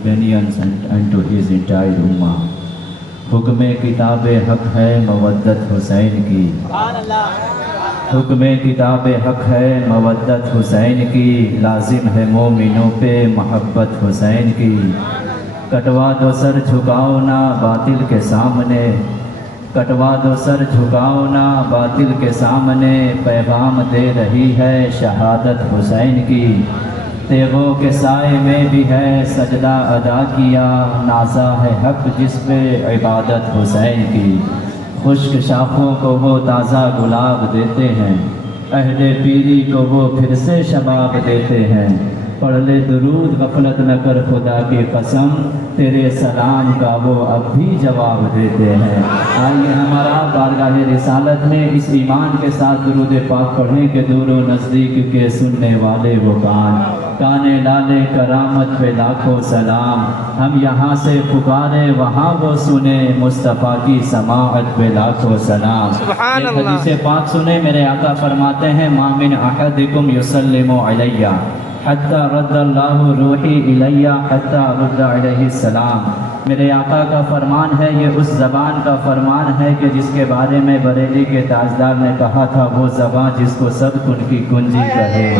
companions and to his entire ummah. حکم کتاب حق ہے مودت حسین کی، حکم کتاب حق ہے مودت حسین کی، لازم ہے مومنوں پہ محبت حسین کی۔ کٹوا دو سر جھکاؤ نہ باطل کے سامنے، کٹوا دو سر جھکاؤ نہ باطل کے سامنے، پیغام دے رہی ہے شہادت حسین کی۔ تیغوں کے سائے میں بھی ہے سجدہ ادا کیا، نازا ہے حق جس پہ عبادت حسین کی۔ خشک شاخوں کو وہ تازہ گلاب دیتے ہیں، اہل پیری کو وہ پھر سے شباب دیتے ہیں۔ پڑھ لے درود غفلت نہ کر خدا کی قسم، تیرے سلام کا وہ اب بھی جواب دیتے ہیں۔ آئیے ہمارا بارگاہ رسالت میں اس ایمان کے ساتھ درود پاک پڑھیں کہ دور و نزدیک کے سننے والے وہ کانے لالے کرامت پہ لاکھوں سلام۔ ہم یہاں سے پکارے وہاں وہ سنے، مصطفیٰ کی سماعت پہ لاکھوں سلام۔ سبحان ایک اللہ۔ حدیث پاک سنے، میرے آقا فرماتے ہیں ما من احدکم یسلم علیہ حتی رد اللہ روحی الیہ حتی رد علیہ السلام۔ میرے آقا کا فرمان ہے، یہ اس زبان کا فرمان ہے کہ جس کے بارے میں بریلی کے تاجدار نے کہا تھا، وہ زبان جس کو سب کن کی کنجی کہے،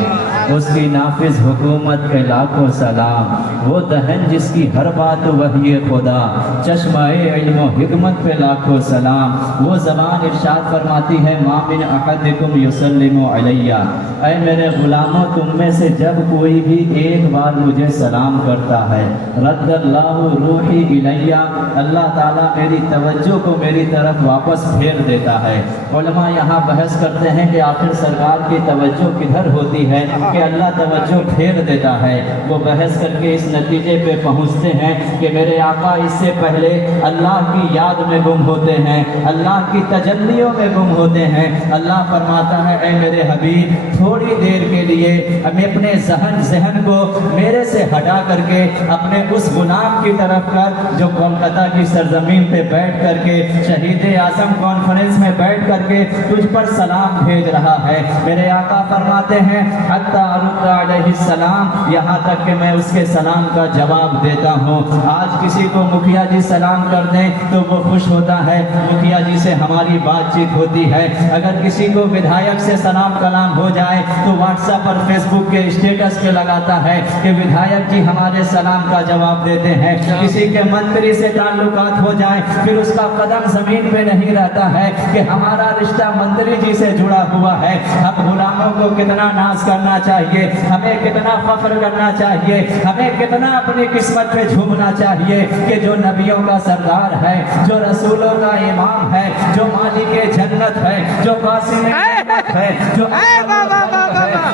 اس کی نافذ حکومت پہ لاکھوں سلام۔ وہ دہن جس کی ہر بات وحی خدا، چشمہ علم و حکمت پہ لاکھوں سلام۔ وہ زبان ارشاد فرماتی ہے ما من احدکم یسلم علیہ، اے میرے غلاموں تم میں سے جب کوئی بھی ایک بار مجھے سلام کرتا ہے، رد اللہ روحی الیہ، اللہ تعالیٰ میری توجہ کو میری طرف واپس پھیر دیتا ہے۔ علماء یہاں بحث کرتے ہیں کہ آخر سرکار کی توجہ کدھر ہوتی ہے کہ اللہ توجہ پھیر دیتا ہے۔ وہ بحث کر کے اس نتیجے پہ پہنچتے ہیں کہ میرے آقا اس سے پہلے اللہ کی یاد میں گم ہوتے ہیں، اللہ کی تجلیوں میں گم ہوتے ہیں۔ اللہ فرماتا ہے اے میرے حبیب تھوڑی دیر کے لیے ہمیں اپنے ذہن کو میرے سے ہٹا کر کے اپنے اس غلام کی طرف کر جو کولکتہ کی سرزمین پہ بیٹھ کر کے شہید اعظم کانفرنس میں بیٹھ کر کے تجھ پر سلام بھیج رہا ہے۔ میرے آقا فرماتے ہیں حتی ارد علیہ السلام، یہاں تک کہ میں اس کے سلام کا جواب دیتا ہوں۔ آج کسی کو مکھیا جی سلام کر دیں تو وہ خوش ہوتا ہے، مکھیا جی سے ہماری بات چیت ہوتی ہے۔ اگر کسی کو ودھایک سے سلام کلام ہو جائے تو واٹس ایپ اور فیس بک کے اسٹیٹس کے لگاتا ہے کہ ودھایک جی ہمارے سلام کا جواب دیتے ہیں۔ کسی کے منتری سے تعلقات ہو جائیں پھر اس کا قدم زمین پہ نہیں رہتا ہے کہ ہمارا رشتہ منتری جی سے جڑا ہوا ہے۔ ہم غلاموں کو کتنا ناز کرنا چاہیے، ہمیں کتنا فخر کرنا چاہیے، ہمیں کتنا اپنی قسمت پہ جھومنا چاہیے کہ جو نبیوں کا سردار ہے، جو رسولوں کا امام ہے، جو مالک جنت ہے، جو قاسم جنت ہے، جو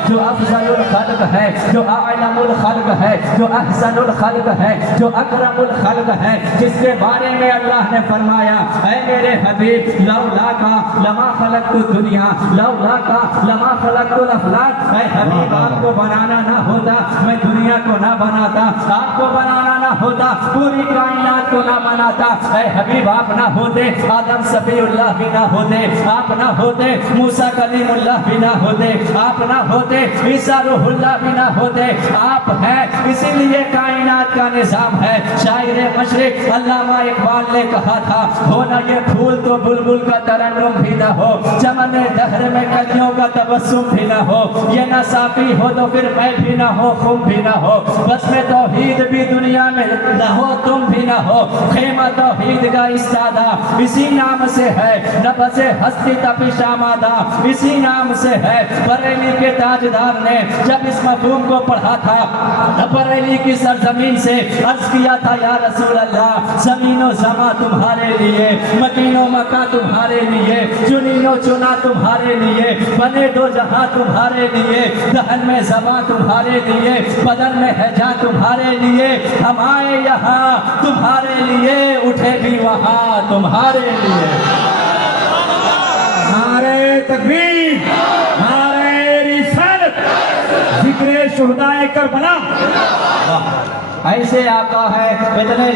جو افضل الخلق ہے، جو اعلم الخلق ہے، جو احسن الخلق ہے، جو اکرم الخلق ہے، جس کے بارے میں اللہ نے فرمایا اے میرے حبیب لولا کا لما خلقت الدنیا لولا کا لما خلقت الافلاک۔ اے حبیب آپ کو بنانا نہ ہوتا میں دنیا کو نہ بناتا، آپ کو بنانا نہ ہوتا پوری کائنات کو نہ بناتا۔ اے حبیب آپ نہ ہوتے آدم صفی اللہ بھی نہ ہوتے، آپ نہ ہوتے موسیٰ کلیم اللہ بھی نہ ہوتے، آپ نہ ہوتے عیسیٰ روح اللہ بھی نہ ہوتے، آپ ہیں اسی لیے کائنات کا نظام ہے۔ شاعر مشرق علامہ اقبال نے کہا تھا ہونا یہ پھول تو بلبل کا ترنم بھی نہ ہو، چمن دہر میں کلیوں کا تبسم بھی نہ ہو، یہ نہ صافی ہو تو پھر میں بھی نہ ہو خم بھی نہ ہو، بس میں توحید بھی دنیا میں نہ ہو تم بھی نہ ہو، خیمہ توحید کا استادہ اسی نام سے ہے، نفس ہستی تپش آمادہ اسی نام سے ہے۔ بریلی کے تاجدار نے جب اس مفہوم کو پڑھا تھا بریلی کی سرزمین سے عرض کیا تھا یا رسول اللہ زمین و زماں تمہارے لیے، مکین و مکہ تمہارے لیے، چنین و چنا تمہارے لیے، بنے دو جہاں تمہارے لیے، دہن میں زباں تمہارے لیے، بدن میں ہجا تمہارے لیے، ہم آئے یہاں تمہارے لیے اٹھے بھی وہاں تمہارے لیے۔ نعرہ تکبیر، نعرہ رسالت، ذکر شہدائے کربلا۔ ایسے آقا ہے اتنے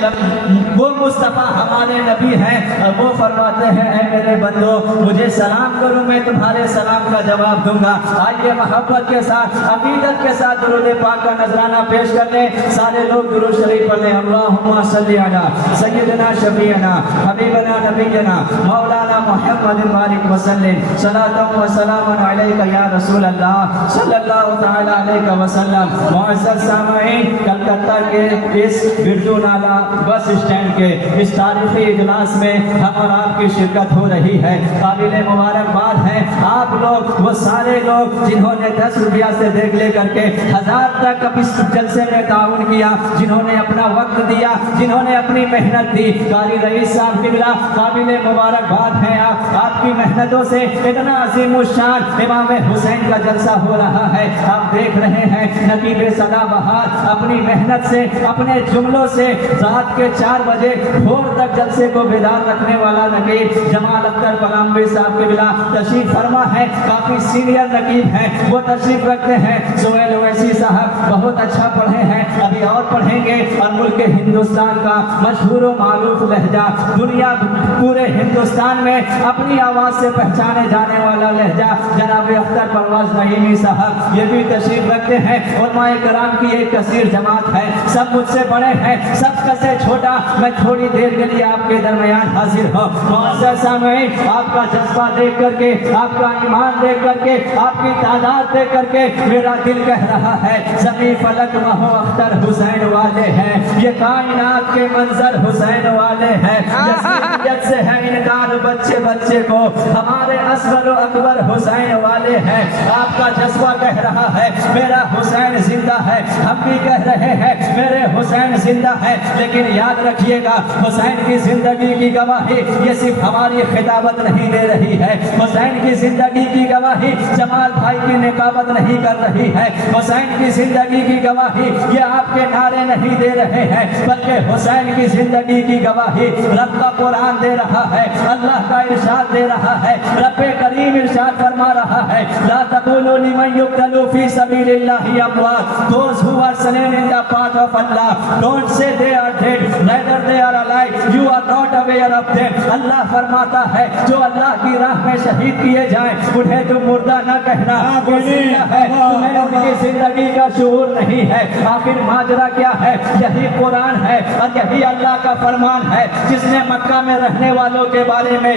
وہ مصطفیٰ ہمارے نبی ہیں اور وہ فرماتے ہیں اے میرے بندو مجھے سلام کرو میں تمہارے سلام کا جواب دوں گا. آئیے محبت کے ساتھ عقیدت کے ساتھ درود پاک کا نذرانہ پیش کر لیں. سارے لوگ درود شریف پڑھ لیں. اللہم صلی علی سیدنا شفیعنا حبیبنا نبینا مولانا محمد بارک وسلم صلاۃ و سلام علیک یا رسول اللہ صلی اللہ تعالی علیہ وسلم. معزز سامعین کلکتہ کے اس بردو نالہ بس اسٹینڈ کے اس تاریخی اجلاس میں ہم اور آپ کی شرکت ہو رہی ہے. قابل مبارکباد ہیں آپ لوگ وہ سارے لوگ جنہوں نے 10 روپیہ سے دیکھ لے کر کے 1000 تک اس جلسے میں تعاون کیا, جنہوں نے اپنا وقت دیا, جنہوں نے اپنی محنت دی. قاری رئیس صاحب کی بلا قابل مبارکباد ہیں آپ کی محنتوں سے اتنا عظیم الشان امام حسین کا جلسہ ہو رہا ہے. آپ دیکھ رہے ہیں نقیب سدا بہار اپنی محنت سے اپنے جملوں سے رات کے 4 بجے بھور تک جلسے کو بیدار رکھنے والا نقیب جمال اختر پلاموی صاحب کے بلا تشریف فرما ہے. کافی سینئر نقیب ہیں, وہ تشریف رکھتے ہیں. سہیل اویسی صاحب بہت اچھا پڑھے ہیں, ابھی اور پڑھیں گے. اور ملک ہندوستان کا مشہور و معروف لہجہ, دنیا پورے ہندوستان میں اپنی آواز سے پہچانے جانے والا لہجہ جناب اختر پرواز نعیمی صاحب یہ بھی تشریف رکھتے ہیں. علماء کرام کی ایک کثیر جماعت ہے, سب مجھ سے بڑے ہیں, سب کا سے چھوٹا. میں تھوڑی دیر کے لیے آپ کے درمیان حاضر ہوں. معزز سامعین آپ کا جذبہ دیکھ کر کے, آپ کا ایمان دیکھ کر کے, آپ کی تعداد دیکھ کر کے میرا دل کہہ رہا ہے زمین فلک مہو اختر حسین والے ہیں, یہ کائنات کے منظر حسین والے ہیں. جسمیت سے ہے انکار بچے بچے کو, ہمارے اصغر و اکبر حسین والے ہیں. آپ کا جذبہ کہہ رہا ہے میرا حسین زندہ ہے, ہم بھی کہہ رہے ہیں میرے حسین زندہ ہے. لیکن یاد رکھیے گا حسین کی زندگی کی گواہی یہ صرف ہماری خطابت نہیں دے رہی ہے, حسین کی زندگی کی گواہی جمال بھائی کی نقابت نہیں کر رہی ہے, حسین کی زندگی کی گواہی یہ آپ کے نعرے نہیں دے رہے ہیں, بلکہ حسین کی زندگی کی گواہی رب کا قرآن دے رہا ہے, اللہ کا ارشاد دے رہا ہے. رب کریم ارشاد فرما رہا ہے لا تقولوا لمن يقتل في سبيل الله اموات, those who are slain in the path of Allah, don't say they are dead, rather they are alive, you are not aware of them. اللہ فرماتا ہے جو اللہ کی راہ میں شہید کیے جائیں انہیں تم مردہ نہ کہنا, وہ زندہ ہے, تمہیں ان کی زندگی کا شعور نہیں ہے. آخر ماجرا کیا ہے؟ یہی قرآن ہے اور یہی اللہ کا فرمان ہے جس نے مکہ میں رہنے والوں کے بارے میں,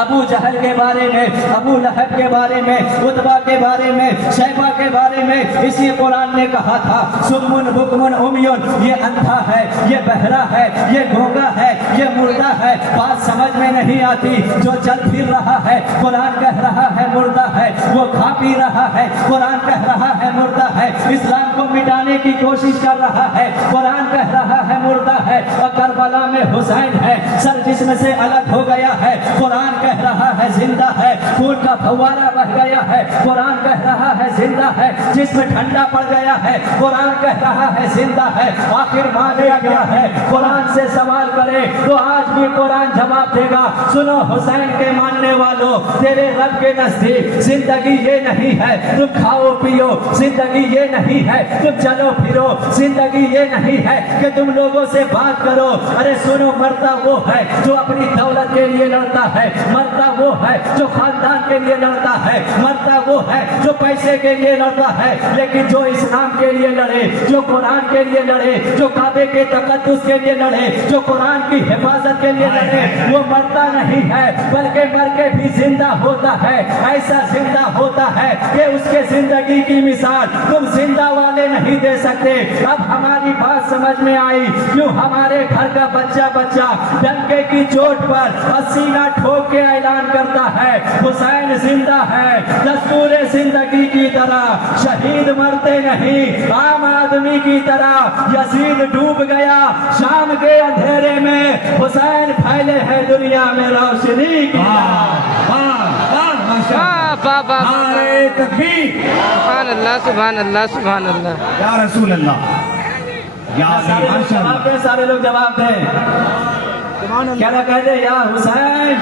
ابو جہل کے بارے میں, ابو لہب کے بارے میں, عتبہ کے بارے میں, شیبہ کے بارے میں اسی قرآن نے کہا تھا سمن بکمن امیون, یہ اندھا ہے, یہ بہرا ہے, یہ گونگا ہے, یہ مردہ ہے. بات سمجھ میں نہیں آتی, جو چل پھر رہا ہے قرآن کہہ رہا ہے مردہ ہے, وہ کھا پی رہا ہے قرآن کہہ رہا ہے مردہ ہے, اسلام کو مٹانے کی کوشش کر رہا ہے قرآن کہہ رہا ہے مردہ ہے. اور کربلا میں حسین ہے, سر جسم سے الگ ہو گیا ہے, قرآن کہہ رہا ہے زندہ ہے. خون کا فوارہ بہ گیا ہے, قرآن کہہ رہا ہے زندہ ہے. جسم ٹھنڈا پڑ گیا ہے, قرآن کہہ رہا ہے زندہ ہے. آخر ماجرا کیا ہے؟ قرآن سے سوال کرے تو آج بھی قرآن جواب دے گا. سنو حسین کے ماننے والوں, تیرے رب کے نزدیک زندگی یہ نہیں ہے تم کھاؤ پیو, زندگی یہ نہیں ہے تم چلو پھرو, زندگی یہ نہیں ہے کہ تم لوگوں سے بات کرو. ارے سنو, مرتا وہ ہے جو اپنی دولت کے لیے لڑتا ہے, مرتا وہ ہے جو خاندان کے لیے لڑتا ہے, مرتا وہ ہے جو پیسے کے لیے لڑتا ہے. لیکن جو اسلام کے لیے لڑے, جو قرآن کے لیے لڑے, جو کعبے کے تقدس کے لیے لڑے, جو قرآن کی حفاظت کے لیے لڑے, وہ مرتا نہیں ہے بلکہ مر کے بھی زندہ ہوتا ہے. ایسا زندہ ہوتا ہے کہ اس کے زندگی کی مثال تم زندہ والے نہیں دے سکتے. اب ہماری بات سمجھ میں آئی کیوں ہمارے گھر کا بچہ بچہ ڈنکے کی چوٹ پر سینہ ٹھوک کے اعلان کرتا ہے حسین زندہ ہے. دستور زندگی کی طرح شہید مرتے نہیں, عام آدمی کی طرح یزید ڈوب گیا شام کے اندھیرے میں, حسین پھیلے ہیں دنیا میں روشنی کی. نعرے تکبیر, سبحان اللہ سبحان اللہ سبحان اللہ. یا رسول اللہ, یا جواب دیں, سارے لوگ جواب دیں. کیا نہ کہہ دے یا حسین,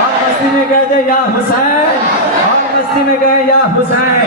اور بستی میں کہہ دے یا حسین, اور بستی میں کہے یا حسین.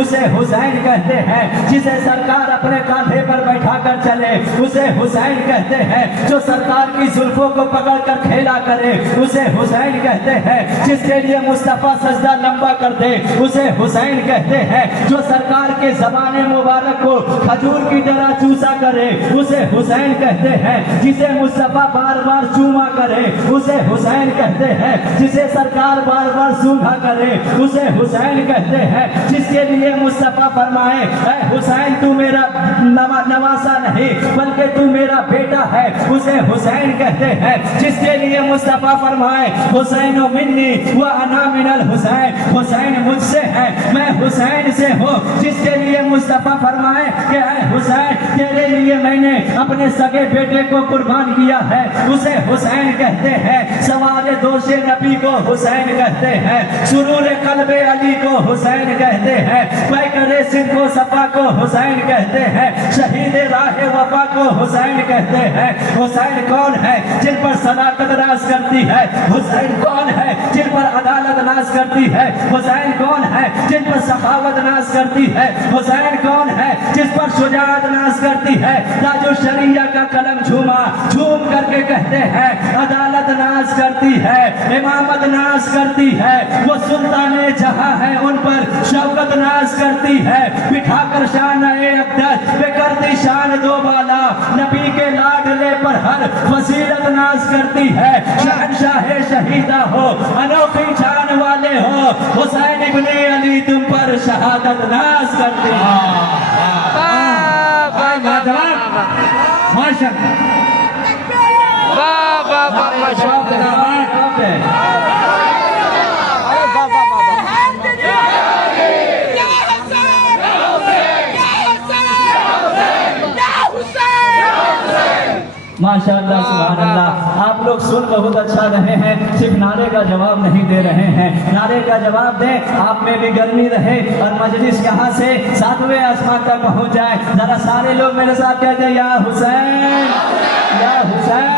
اسے حسین کہتے ہیں. جسے سرکار اپنے کاندھے پر بیٹھا کر چلے اسے حسین کہتے ہیں. جو سرکار کی زلفوں کو پکڑ کر کھیلا کرے اسے حسین کہتے ہیں. جس کے لیے مصطفیٰ سجدہ لمبا کر دے اسے حسین کہتے ہیں. جو سرکار کے زبان مبارک کو کھجور کی طرح چوسا کرے اسے حسین کہتے ہیں. جسے مصطفیٰ بار بار چوما کرے اسے حسین کہتے ہیں. جسے سرکار بار بار سونگھا کرے اسے حسین کہتے ہیں. جس کے لیے مصطفیٰ فرمائے اے حسین تو میرا نواسا نہیں بلکہ تو میرا بیٹا ہے اسے حسین کہتے ہیں. جس کے لیے مصطفیٰ فرمائے حسین منی وانا من الحسین، حسین مجھ سے ہے میں حسین سے ہوں. جس کے لیے مصطفیٰ فرمائے کہ اے حسین تیرے لیے میں نے اپنے سگے بیٹے کو قربان کیا ہے اسے حسین کہتے ہیں. سوار دوش نبی کو حسین کہتے ہیں. سرور قلب علی کو حسین کہتے ہیں. پیکر سندھ کو صفا کو حسین کہتے ہیں. شہید راہ وفا کو حسین کہتے ہیں. حسین کون ہے جن پر صداقت راز کرتی ہے؟ حسین کون ہے جن پر عدالت ناز کرتی ہے؟ حسین کون ہے جن پر سخاوت ناز کرتی ہے؟ حسین کون ہے جس پر شجاعت ناز کرتی ہے؟ تاج الشریعہ کا قلم جھوم کر کے کہتے ہیں عدالت ناز کرتی ہے، امامت ناز کرتی ہے. وہ سلطان جہاں ہے ان پر شوکت ناز کرتی ہے. بٹھا کر شان اقدس پہ کرتی شان دو بالا، نبی کے لاڈلے پر ہر فضیلت ناز کرتی ہے. شہنشاہ شہیدہ ہو انوکھی جان والے ہو حسین ابن علی تم پر شہادت ناز کرتی ہے. ماشاء ماشاء اللہ سبحان اللہ. آپ لوگ سن بہت اچھا رہے ہیں، صرف نعرے کا جواب نہیں دے رہے ہیں. نعرے کا جواب دیں، آپ میں بھی گرمی رہے اور مجلس یہاں سے 7ویں آسمان تک پہنچ جائے. ذرا سارے لوگ میرے ساتھ کہتے ہیں یا حسین یا حسین.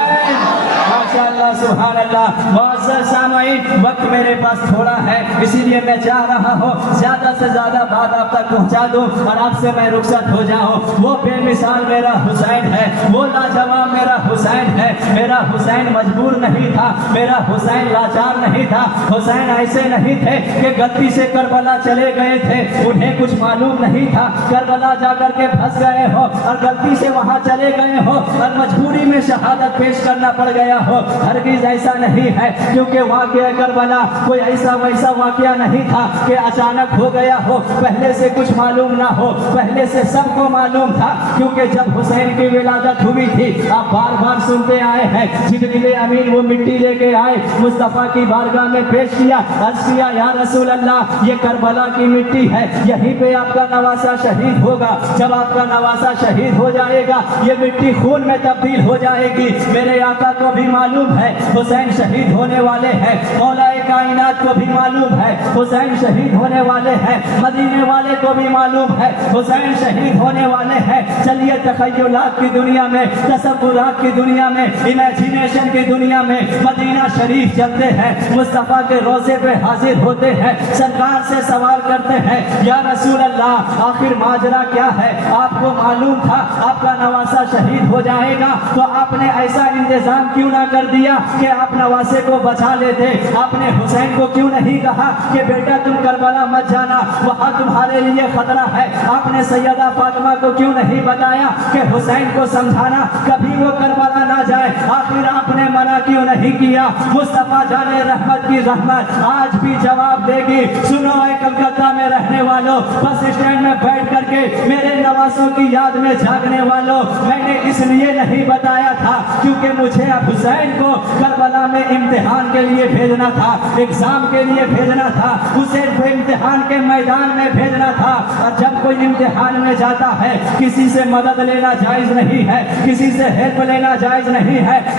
ماشاء اللہ سبحان اللہ. معزز سامعین وقت میرے پاس تھوڑا ہے اسی لیے میں چاہ رہا ہوں زیادہ سے زیادہ بات آپ تک پہنچا دوں اور آپ سے میں رخصت ہو جاؤں. وہ بے مثال میرا حسین ہے، وہ لاجواب میرا حسین ہے. میرا حسین مجبور نہیں تھا، میرا حسین لاچار نہیں تھا. حسین ایسے نہیں تھے کہ غلطی سے کربلا چلے گئے تھے، انہیں کچھ معلوم نہیں تھا کربلا جا کر کے پھنس گئے ہو اور غلطی سے وہاں چلے گئے ہو اور مجبوری میں شہادت پیش کرنا پڑ گیا ہو. ہرگز ایسا نہیں ہے، کیونکہ واقعہ کربلا کوئی ایسا ویسا واقعہ نہیں تھا کہ اچانک ہو گیا ہو، پہلے سے کچھ معلوم نہ ہو. پہلے سے سب کو معلوم تھا، کیونکہ جب حسین کی ولادت ہوئی تھی آپ بار بار سنتے آئے ہیں جبریل امین وہ مٹی لے کے آئے مصطفیٰ کی بارگاہ میں پیش کیا، عرض کیا یا رسول اللہ یہ کربلا کی مٹی ہے، یہیں پہ آپ کا نواسا شہید ہوگا. جب آپ کا نواسا شہید ہو جائے گا یہ مٹی خون میں تبدیل ہو جائے گی. میرے آقا کو بھی معلوم ہے حسین شہید ہونے والے ہیں، مولا کائنات کو بھی معلوم ہے حسین شہید ہونے والے ہیں، مدینے والے کو بھی معلوم ہے حسین شہید ہونے والے ہیں. چلیے تخیلات کی دنیا میں، تصورات کی دنیا میں، امیجینیشن کی دنیا میں مدینہ شریف چلتے ہیں، مصطفیٰ کے روضے پہ حاضر ہوتے ہیں، سرکار سے سوال کرتے ہیں یا رسول اللہ آخر ماجرا کیا ہے؟ آپ کو معلوم تھا آپ کا نواسا شہید ہو جائے گا تو آپ نے ایسا انتظام کیوں نہ کر دیا کہ آپ نواسے کو بچا لیتے؟ آپ نے حسین کو کیوں نہیں کہا کہ بیٹا تم کربلا مت جانا وہاں تمہارے لیے خطرہ ہے؟ آپ نے سیدہ فاطمہ کو کیوں نہیں بتایا کہ حسین کو سمجھانا کبھی وہ کربلا نہ جائے؟ آخر آپ نے منع کیوں نہیں کیا؟ مصطفیٰ جانے رحمت کی رحمت آج بھی جواب دے گی. سنو اے کلکتہ میں رہنے والوں، بس اسٹینڈ میں بیٹھ کر کے میرے نواسوں کی یاد میں جھاگنے والوں، میں نے اس لیے نہیں بتایا تھا کیونکہ مجھے اب حسین کو کربلا میں امتحان کے لیے بھیجنا تھا، ایگزام کے لیے بھیجنا تھا، اسے امتحان کے میدان میں بھیجنا تھا. اور جب کوئی امتحان میں جاتا ہے کسی سے مدد لینا جائز نہیں ہے، کسی سے ہیلپ لینا جائز نہیں ہے.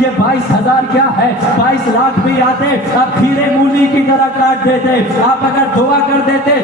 یہ 22,000 کیا ہے 22 لاکھ بھی آتے اب کھیرے مولی کی طرح کاٹ دیتے. آپ اگر دعا کر دیتے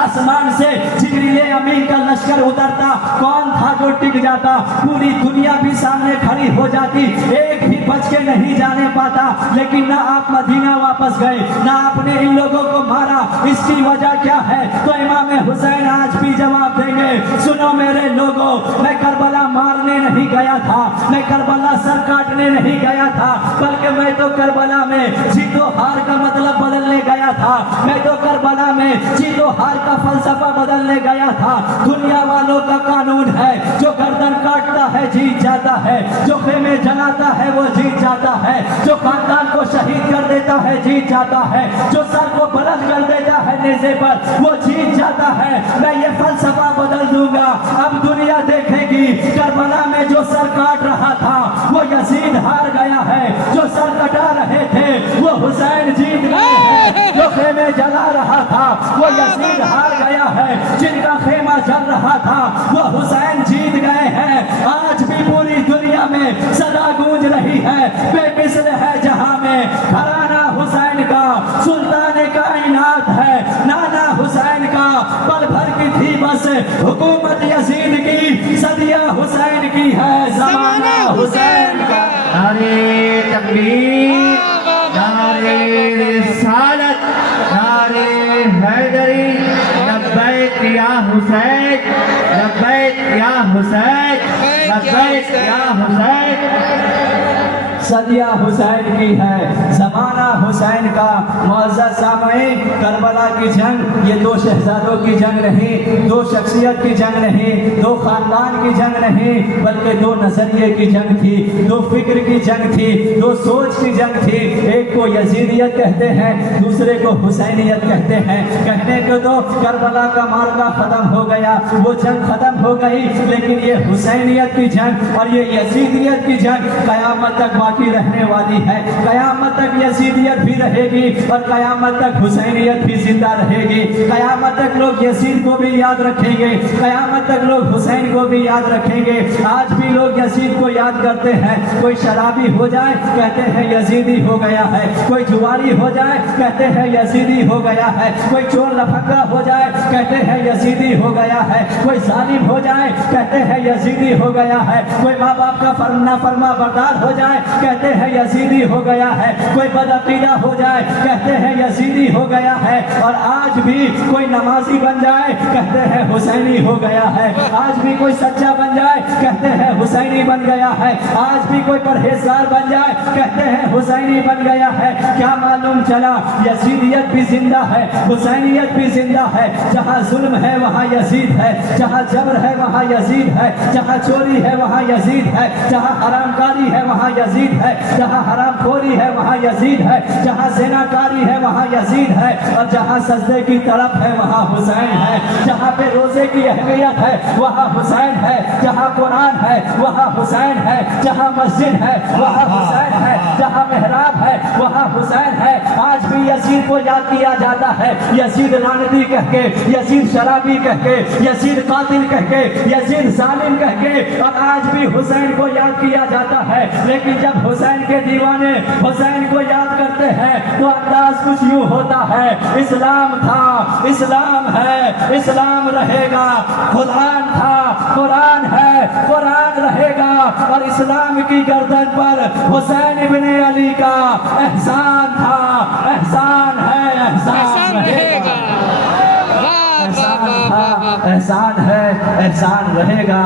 آسمان سے جبریل امین کا لشکر اترتا کون تھا جو ٹک جاتا؟ پوری دنیا بھی سامنے کھڑی ہو جاتی, ایک بھی بچ کے نہیں جانے پاتا. لیکن نہ آپ مدینہ واپس گئے نہ آپ نے ان لوگوں کو مارا. اس کی وجہ کیا ہے؟ تو امام حسین آج بھی جواب دیں گے, سنو میرے لوگوں, میں کربلا مارنے نہیں گیا تھا, میں کربلا سر کاٹنے نہیں گیا تھا, بلکہ میں تو کربلا میں جیت و ہار کا مطلب بدلنے گیا تھا. میں تو کربلا میں جیت و ہار کا فلسفہ بدلنے گیا تھا. دنیا والوں کا قانون ہے جو گردن کاٹتا ہے جیت جاتا ہے, جو خیمے جلاتا ہے وہ جیت جاتا ہے, جو خاندان کو شہید کر دیتا ہے جیت جاتا ہے, جو سر کو بلند کر دیتا ہے نیزے پر وہ جیت جاتا ہے. میں یہ فلسفہ بدل دوں گا. اب دنیا دیکھے گی کربلا میں جو سر کاٹ رہا تھا وہ یزید ہار گیا ہے, جو سر کٹا رہے تھے وہ حسین جیت گئے ہیں, جو خیمے جلا رہا تھا وہ یزید ہار گیا ہے, جن کا خیمہ جل رہا تھا وہ حسین جیت گئے ہیں. آج بھی پوری دنیا میں صدا گونج رہی ہے, بے مثل ہے جہاں میں گھرانہ حسین کا, سلطان کائنات ہے نانا حسین کا. پل بھر کی تھی بس حکومت یزید کی, صدیہ حسین کی ہے زمانہ حسین کا. نعرے تکبیر, نعرے رسالت, نعرے حیدری, لبیک یا حسین, لبیک یا حسین, لبیک یا حسین. صدیہ حسین کی ہے زمانہ حسین کا. معزز سامعین, کربلا کی جنگ یہ دو شہزادوں کی جنگ نہیں, دو شخصیت کی جنگ نہیں, دو خاندان کی جنگ نہیں, بلکہ دو نظریے کی جنگ تھی, دو فکر کی جنگ تھی, دو سوچ کی جنگ تھی. ایک کو یزیدیت کہتے ہیں, دوسرے کو حسینیت کہتے ہیں. کہنے کو تو کربلا کا معرکہ ختم ہو گیا, وہ جنگ ختم ہو گئی, لیکن یہ حسینیت کی جنگ اور یہ یزیدیت کی جنگ قیامت تک باقی رہنے والی ہے. قیامت تک یزیدیت بھی رہے گی اور قیامت تک حسینیت بھی زندہ رہے گی. قیامت تک لوگ یزید کو بھی یاد رکھیں گے, قیامت تک لوگ حسین کو بھی یاد رکھیں گے. آج بھی لوگ یزید کو یاد کرتے ہیں. کوئی شرابی ہو جائے کہتے ہیں یزیدی ہو گیا ہے, کوئی جواری ہو جائے کہتے ہیں یزیدی ہو گیا ہے, کوئی چور لفنگا ہو جائے کہتے ہیں یزیدی ہو گیا ہے, کوئی ظالم ہو جائے کہتے ہیں یزیدی ہو گیا ہے, کوئی ماں باپ کا نافرما بردار ہو جائے کہتے ہیں یزیدی ہو گیا ہے, کوئی بدعقیدہ ہو جائے کہتے ہیں یزیدی ہو گیا ہے. اور آج بھی کوئی نمازی بن جائے کہتے ہیں حسینی ہو گیا ہے, آج بھی کوئی سچا بن جائے کہتے ہیں حسینی بن گیا ہے, آج بھی کوئی پرہیزگار بن جائے کہتے ہیں حسینی بن گیا ہے. کیا معلوم چلا یزیدیت بھی زندہ ہے, حسینیت بھی زندہ ہے. جہاں ظلم ہے وہاں یزید ہے, جہاں جبر ہے وہاں یزید ہے, جہاں چوری ہے وہاں یزید ہے, جہاں حرام کاری ہے وہاں یزید ہے, جہاں حرام خوری ہے وہاں یزید ہے, جہاں زنا کاری ہے وہاں یزید ہے, اور جہاں سجدے کی طرف ہے وہاں حسین ہے. جہاں پہ روزے کی اہمیت ہے وہاں حسین ہے, جہاں قرآن ہے وہاں حسین ہے, جہاں مسجد ہے وہاں حسین ہے, جہاں محراب ہے وہاں حسین ہے. آج بھی یزید کو یاد کیا جاتا ہے, یزید لعنتی کہہ کے, یزید شرابی کہہ کے, یزید قاتل کہہ کے, یزید ظالم کہہ کے, اور آج بھی حسین کو یاد کیا جاتا ہے. لیکن جب حسین کے دیوانے حسین کو یاد کرتے ہیں تو انداز کچھ یوں ہوتا ہے, اسلام تھا, اسلام ہے, اسلام رہے گا, قرآن تھا, قرآن ہے, قرآن رہے گا, اور اسلام کی گردن پر حسین ابن علی کا احسان تھا, احسان ہے, احسان رہے گا. احسان تھا, احسان ہے, احسان رہے گا.